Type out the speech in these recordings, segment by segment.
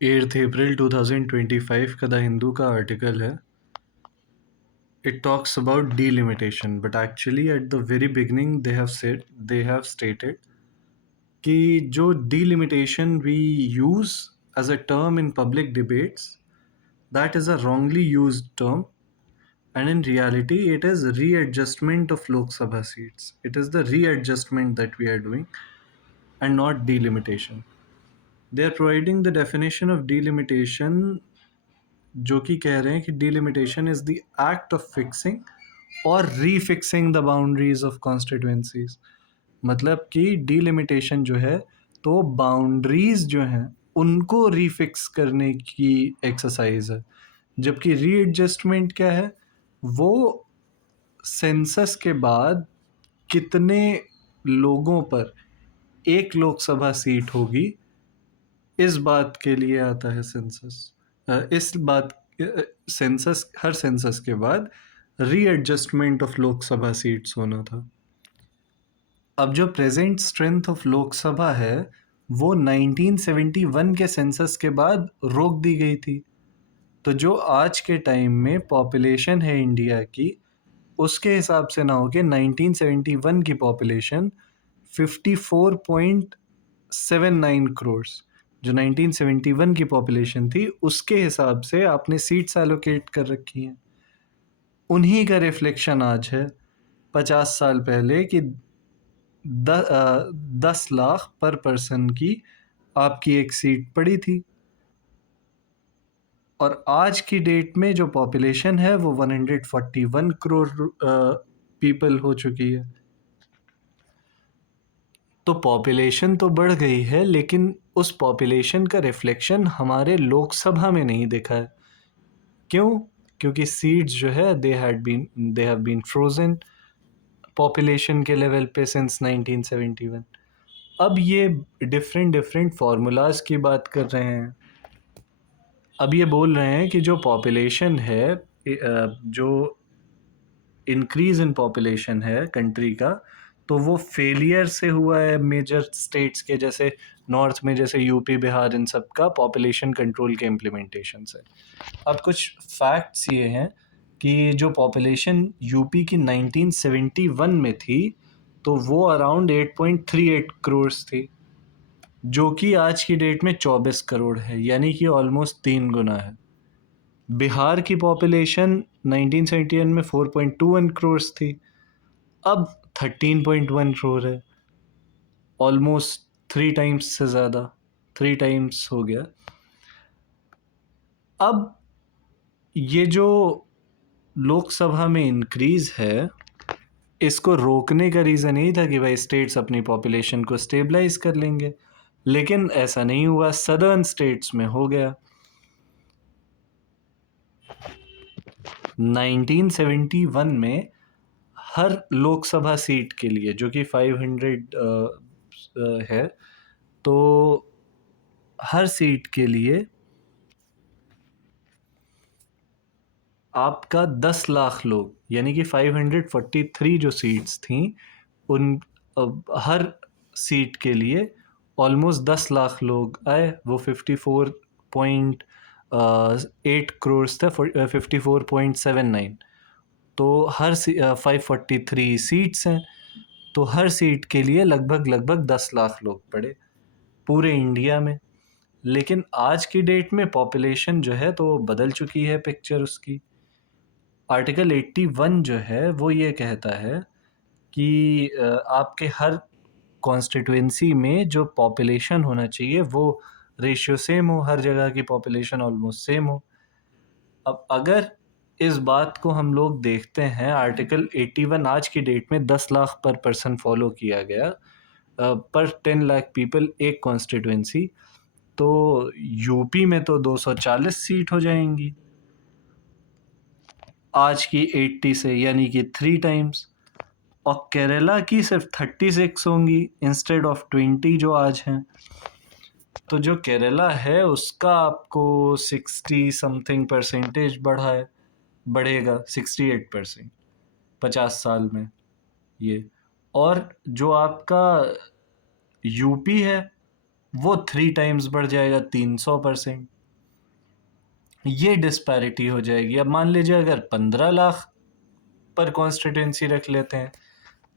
8 अप्रैल 2025 का द हिंदू का आर्टिकल है. It talks about delimitation, but actually at the very beginning they have stated कि जो delimitation we use as a term in public debates, that is a wrongly used term, and in reality it is readjustment of Lok Sabha seats. It is the readjustment that we are doing and not delimitation. They are providing the definition of delimitation, जो कि कह रहे हैं कि delimitation is the act of fixing और refixing the boundaries of constituencies. मतलब कि delimitation जो है तो बाउंड्रीज जो हैं उनको रीफिक्स करने की एक्सरसाइज है, जबकि रीएडजस्टमेंट क्या है, वो सेंसस के बाद कितने लोगों पर एक लोकसभा सीट होगी इस बात के लिए आता है सेंसस. इस बात सेंसस, हर सेंसस के बाद रीएडजस्टमेंट ऑफ लोकसभा सीट्स होना था. अब जो प्रेजेंट स्ट्रेंथ ऑफ लोकसभा है वो 1971 के सेंसस के बाद रोक दी गई थी. तो जो आज के टाइम में पॉपुलेशन है इंडिया की, उसके हिसाब से ना होके 1971 की पॉपुलेशन 54.79 करोड़, जो 1971 की पॉपुलेशन थी उसके हिसाब से आपने सीट्स एलोकेट कर रखी हैं. उन्हीं का रिफ्लेक्शन आज है 50 साल पहले कि 10 लाख पर पर्सन की आपकी एक सीट पड़ी थी, और आज की डेट में जो पॉपुलेशन है वो 141 करोड़ पीपल हो चुकी है. तो पॉपुलेशन तो बढ़ गई है, लेकिन उस पॉपुलेशन का रिफ्लेक्शन हमारे लोकसभा में नहीं दिखा है. क्यों? क्योंकि सीट्स जो है they have been frozen population के लेवल पे सिंस 1971. अब ये डिफरेंट फार्मूलाज की बात कर रहे हैं. अब ये बोल रहे हैं कि जो पॉपुलेशन है, जो इंक्रीज इन पॉपुलेशन है कंट्री का, तो वो फेलियर से हुआ है मेजर स्टेट्स के, जैसे नॉर्थ में जैसे यूपी बिहार, इन सब का पॉपुलेशन कंट्रोल के इम्प्लीमेंटेशन से. अब कुछ फैक्ट्स ये हैं कि जो पॉपुलेशन यूपी की 1971 में थी तो वो अराउंड 8.38 करोड़ थी, जो कि आज की डेट में 24 करोड़ है, यानी कि ऑलमोस्ट 3 गुना है. बिहार की पॉपुलेशन 1971 में 4.21 करोड़ थी, अब 13.1 करोड़ है, ऑलमोस्ट 3 टाइम्स से ज़्यादा, 3 टाइम्स हो गया. अब ये जो लोकसभा में इंक्रीज है, इसको रोकने का रीज़न यही था कि भाई स्टेट्स अपनी पॉपुलेशन को स्टेबलाइज कर लेंगे, लेकिन ऐसा नहीं हुआ. सदर्न स्टेट्स में हो गया. 1971 में हर लोकसभा सीट के लिए, जो कि 500 है, तो हर सीट के लिए आपका 10 लाख लोग, यानी कि 543 जो सीट्स थी उन हर सीट के लिए ऑलमोस्ट 10 लाख लोग आए. वो 54.8 करोड़ थे, 54.79. तो हर 543 सीट्स हैं, तो हर सीट के लिए लगभग 10 लाख लोग पड़े पूरे इंडिया में. लेकिन आज की डेट में पॉपुलेशन जो है तो बदल चुकी है पिक्चर उसकी. आर्टिकल 81 जो है वो ये कहता है कि आपके हर कॉन्स्टिट्यूएंसी में जो पॉपुलेशन होना चाहिए वो रेशियो सेम हो, हर जगह की पॉपुलेशन ऑलमोस्ट सेम हो. अब अगर इस बात को हम लोग देखते हैं, आर्टिकल 81 आज की डेट में 10 लाख पर पर्सन फॉलो किया गया, पर 10 लाख पीपल एक कॉन्स्टिट्यूएंसी, तो यूपी में तो 240 सीट हो जाएंगी आज की 80 से, यानी कि 3 टाइम्स. और केरला की सिर्फ 36 होंगी इंस्टेड ऑफ 20 जो आज हैं. तो जो केरला है उसका आपको 60 समथिंग परसेंटेज बढ़ेगा, 68% 50 साल में ये. और जो आपका यूपी है वो 3 टाइम्स बढ़ जाएगा 300%। ये डिस्पैरिटी हो जाएगी। अब मान लीजिए अगर 15 लाख पर कॉन्स्टिट्यूंसी रख लेते हैं,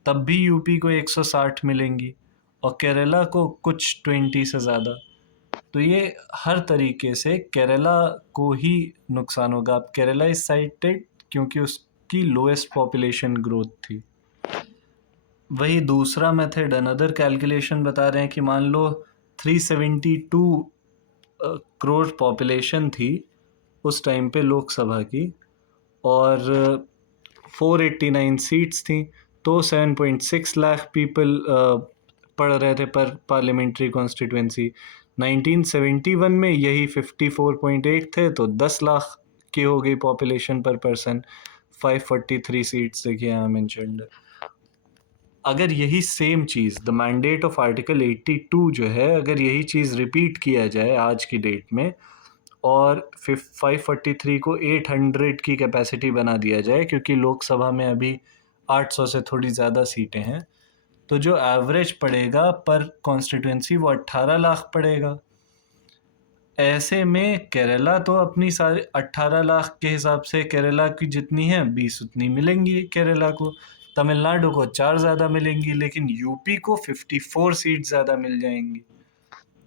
तब भी यूपी को 160 मिलेंगी और केरला को कुछ 20 से ज़्यादा। तो ये हर तरीके से केरला को ही नुकसान होगा। अब केरला इज साइटेड क्योंकि उसकी लोएस्ट पॉपुलेशन ग्रोथ थी। वही दूसरा मेथड अनदर कैलकुलेशन बता रहे हैं कि मान लो 372 करोड़ पॉपुलेशन थी उस टाइम पे लोकसभा की, और 489 सीट्स थी, तो 7.6 लाख पीपल पढ़ रहे थे पर पार्लियामेंट्री कॉन्स्टिट्यूंसी। 1971 में यही 54.8 थे, तो 10 लाख की हो गई पॉपुलेशन पर पर्सन। 543 सीट्स देखिए यहाँ मेंशन्ड। अगर यही same cheese the mandate of article 82 जो है, अगर यही चीज़ रिपीट किया जाए आज की डेट में और 543 को 800 की कैपेसिटी बना दिया जाए, क्योंकि लोकसभा में अभी 800 से थोड़ी ज़्यादा सीटें हैं, तो जो एवरेज पड़ेगा पर कॉन्स्टिट्यूंसी वो 18 लाख पड़ेगा। ऐसे में केरला तो अपनी सारी 18 लाख के हिसाब से केरला की जितनी है 20 उतनी मिलेंगी केरला को। तमिलनाडु को 4 ज़्यादा मिलेंगी, लेकिन यूपी को 54 सीट ज़्यादा मिल जाएंगी।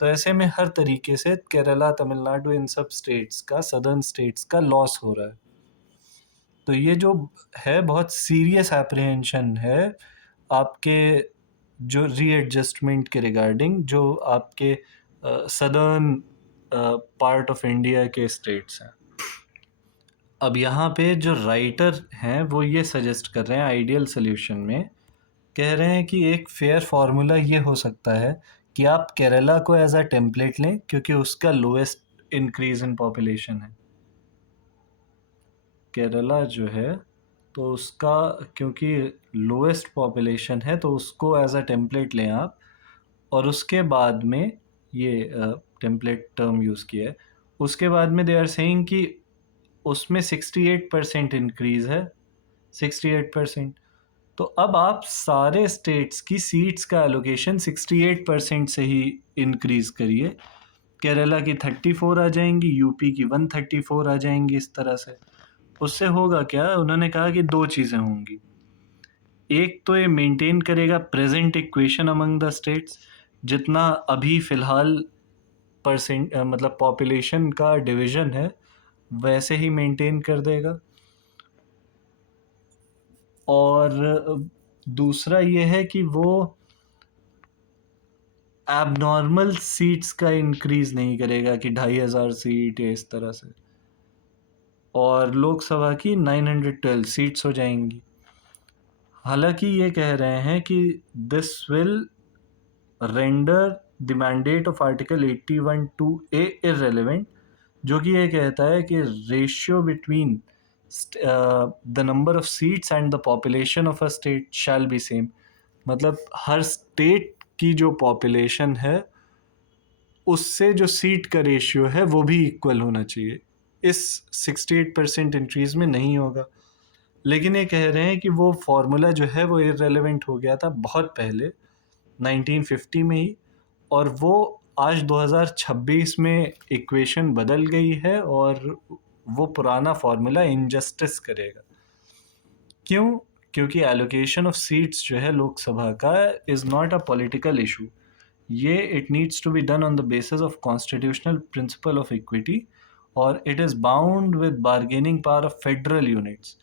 तो ऐसे में हर तरीके से केरला, तमिलनाडु, इन सब स्टेट्स का, सदर्न स्टेट्स का लॉस हो रहा है। तो ये जो है बहुत सीरियस एप्रीहेंशन है आपके जो रीएडजस्टमेंट के रिगार्डिंग, जो आपके सदर्न पार्ट ऑफ इंडिया के स्टेट्स हैं। अब यहाँ पे जो राइटर हैं वो ये सजेस्ट कर रहे हैं आइडियल सोल्यूशन में, कह रहे हैं कि एक फेयर फार्मूला ये हो सकता है कि आप केरला को एज अ टेम्पलेट लें, क्योंकि उसका लोएस्ट इंक्रीज इन पॉपुलेशन है। केरला जो है तो उसका क्योंकि लोएस्ट पॉपुलेशन है, तो उसको एज अ टेम्पलेट लें आप। और उसके बाद में ये टेम्पलेट टर्म यूज़ किया है। उसके बाद में दे आर सेइंग कि उसमें 68% इंक्रीज़ है, 68%। तो अब आप सारे स्टेट्स की सीट्स का एलोकेशन 68% से ही इंक्रीज़ करिए। केरला की 34 आ जाएंगी, यूपी की 134 आ जाएंगी, इस तरह से। उससे होगा क्या, उन्होंने कहा कि 2 चीज़ें होंगी। एक तो ये मेंटेन करेगा present equation among the states, जितना अभी फ़िलहाल मतलब पॉपुलेशन का डिवीज़न है वैसे ही मेंटेन कर देगा। और दूसरा ये है कि वो एबनॉर्मल सीट्स का इंक्रीज़ नहीं करेगा कि 2500 सीट या इस तरह से, और लोकसभा की 912 सीट्स हो जाएंगी। हालांकि ये कह रहे हैं कि this will render the mandate of article 81(2)(a irrelevant, जो कि ये कहता है कि ratio between the number of seats and the population of a state shall be same. मतलब हर स्टेट की जो पॉपुलेशन है उससे जो सीट का रेशियो है वो भी इक्वल होना चाहिए। इस 68% इंक्रीज़ में नहीं होगा। लेकिन ये कह रहे हैं कि वो फार्मूला जो है वो इररेलेवेंट हो गया था बहुत पहले 1950 में ही, और वो आज 2026 में इक्वेशन बदल गई है और वो पुराना फार्मूला इनजस्टिस करेगा। क्यों? क्योंकि एलोकेशन ऑफ सीट्स जो है लोकसभा का is not a political issue. ये it needs to be done on the basis of constitutional principle of equity, और it is bound with bargaining power of federal units,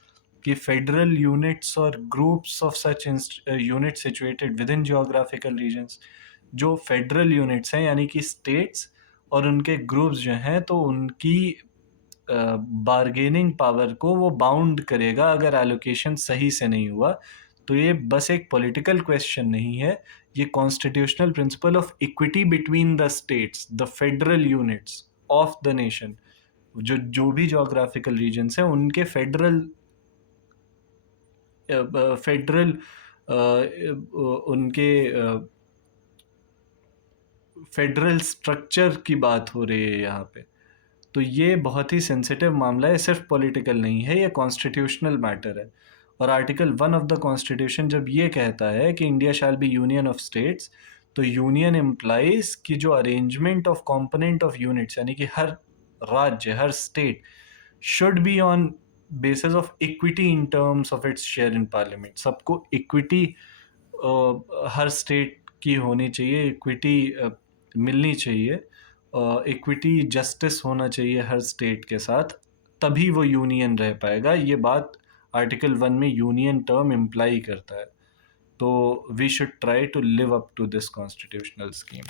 कि federal units और groups of such units situated within geographical regions, जो federal units हैं यानी कि states और उनके groups जो हैं, तो उनकी बार्गेनिंग पावर को वो बाउंड करेगा अगर एलोकेशन सही से नहीं हुआ। तो ये बस एक पॉलिटिकल क्वेश्चन नहीं है, ये constitutional principle of equity between the states, the federal units of the nation, जो भी जोग्राफिकल रीजन्स हैं उनके फेडरल उनके फेडरल स्ट्रक्चर की बात हो रही है यहाँ पे। तो ये बहुत ही सेंसिटिव मामला है, सिर्फ पॉलिटिकल नहीं है, ये कॉन्स्टिट्यूशनल मैटर है। और आर्टिकल 1 ऑफ द कॉन्स्टिट्यूशन जब ये कहता है कि India shall be union of states, तो यूनियन इम्प्लाइज कि जो arrangement of component of units, यानी कि हर राज्य, हर state should be on basis of equity in terms of its share in parliament. सबको इक्विटी हर स्टेट की होनी चाहिए, इक्विटी मिलनी चाहिए, इक्विटी जस्टिस होना चाहिए हर स्टेट के साथ, तभी वो यूनियन रह पाएगा। ये बात आर्टिकल 1 में यूनियन टर्म इम्प्लाई करता है। तो we should try to live up to this constitutional scheme.